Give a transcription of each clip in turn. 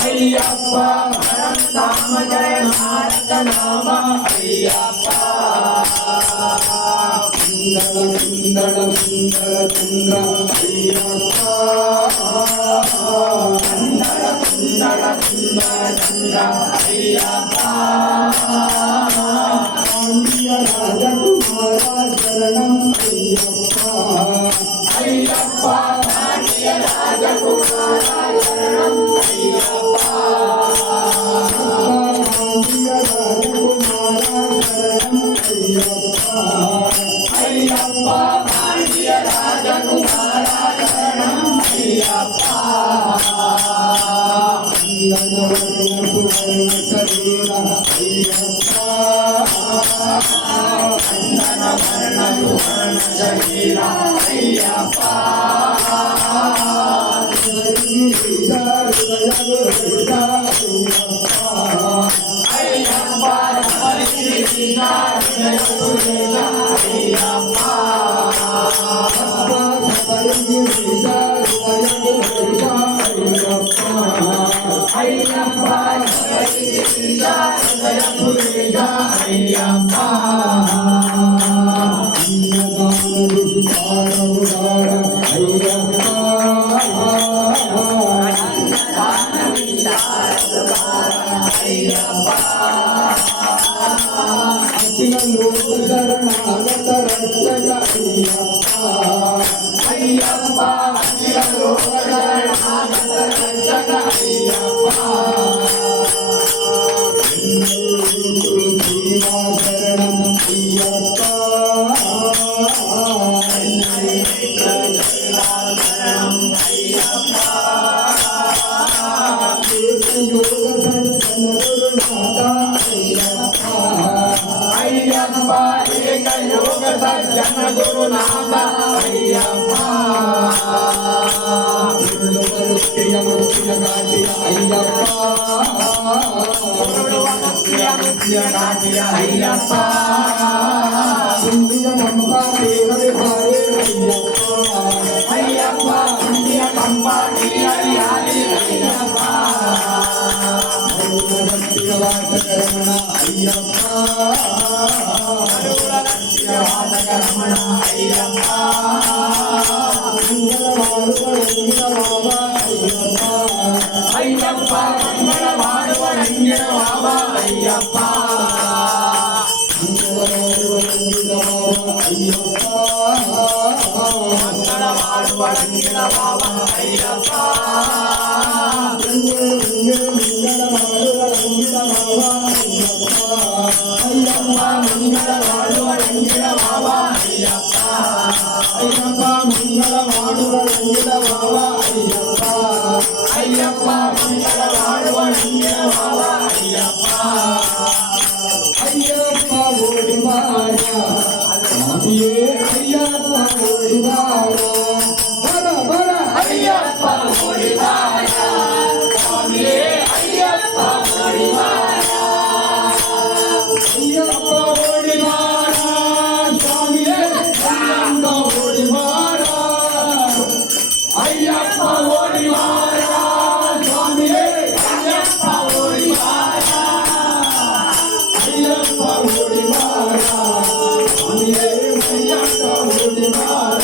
అయ్యప్ప రామ జయ తారక నామ అయ్యప్ప సుందర సుందర చంద్ర అయ్యప్ప సుందర సుందర సుందర చంద్ర అయ్యప్ప రాజకుమార శరణం అయ్యప్ప అయ్యప్ప రాజకుమార శరణం అయ్యప్ప రాజకుమార శరణం అయ్యప్ప అయ్యప్ప రాజకుమార శరణం అయ్యప్ప సువర్ణ శరీర అయ్యప్ప వర్ణ సువర్ణ శరీర అయ్యప్ప శరణాగత రక్షక అయ్యప్ప అఖిల లోక శరణాగత రక్షక అయ్యప్ప శరణం అయ్యప్ప योग सज्जन गुरुनाथ अय्यप्पा मुक्तिय काटिय अय्यप्पा मुक्तिय काटिय अय्यप्पा सुंदर पंपा देवरे भारे अय्यप्पा अय्यप्पा सुंदर पंपा देवरे अय्यप्पा भक्ति वास करना अय्यप्पा రమణ అయ్యప్ప అయ్యప్ప మంగళవాడు రంగిన బాబా అయ్యప్ప మంగళవాడు రంగిన బాబా అయ్యప్ప అయ్యప్ప మంగళవాడు రంగిన బాబా అయ్యప్ప అయ్యప్ప మంగళవాడు రంగిన బాబా అయ్యప్ప అయ్యప్ప ఓడివాడ స్వామియే అయ్యప్ప ఓడివాడ బర బర అయ్యప్ప ఓడివాడ స్వామియే అయ్యప్ప ఓడివాడ అయ్యప్ప ఓడివాడ స్వామియే అయ్యప్ప ఓడివాడ అయ్యప్ప ఓడివాడ స్వామియే అయ్యప్ప ఓడివాడ అయ్యప్ప ఓడివాడ స్వామియే అయ్యప్ప ఓడివాడ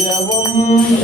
రాజ్యవంశ